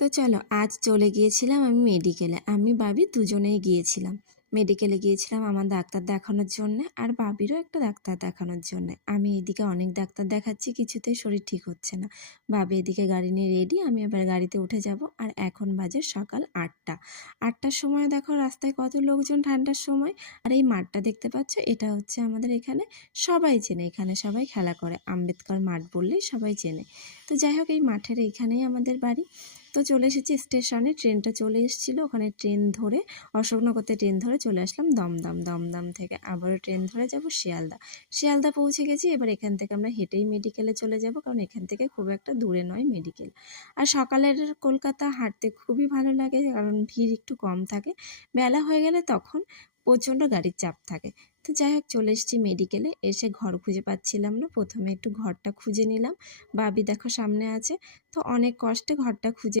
তো চলো, আজ চলে গিয়েছিলাম আমি মেডিকেলে আমি, বাবি দুজনেই গিয়েছিলাম। মেডিকেলে গিয়েছিলাম আমার ডাক্তার দেখানোর জন্যে আর বাবিরও একটা ডাক্তার দেখানোর জন্যে। আমি এদিকে অনেক ডাক্তার দেখাচ্ছি, কিছুতেই শরীর ঠিক হচ্ছে না। বাবি এদিকে গাড়ি নিয়ে রেডি আমি এবার গাড়িতে উঠে যাব আর এখন বাজে সকাল আটটা। আটটার সময় দেখো রাস্তায় কত লোকজন ঠান্ডার সময়। আর এই মাঠটা দেখতে পাচ্ছ, এটা হচ্ছে আমাদের এখানে সবাই চেনে, এখানে সবাই খেলা করে। আম্বেদকর মাঠ বললেই সবাই চেনে। তো যাই হোক, এই মাঠের এইখানেই আমাদের বাড়ি। তো চলে এসেছি স্টেশনে, ট্রেনটা চলে এসেছিল। ওখানে ট্রেন ধরে, অশোকনগরতে ট্রেন ধরে চলে আসলাম দমদম দমদম থেকে। আবারও ট্রেন ধরে যাব শিয়ালদা। শিয়ালদা পৌঁছে গেছি, এবার এখান থেকে আমরা হেঁটেই মেডিকেলে চলে যাব, কারণ এখান থেকে খুব একটা দূরে নয় মেডিকেল আর সকালের কলকাতা হাঁটতে খুবই ভালো লাগে, কারণ ভিড় একটু কম থাকে। বেলা হয়ে গেলে তখন প্রচণ্ড গাড়ির চাপ থাকে। তো যাই হোক, চলে এসেছি মেডিকেলে এসে ঘর খুঁজে পাচ্ছিলাম না। প্রথমে একটু ঘরটা খুঁজে নিলাম। বাবি দেখো সামনে আছে। তো অনেক কষ্টে ঘরটা খুঁজে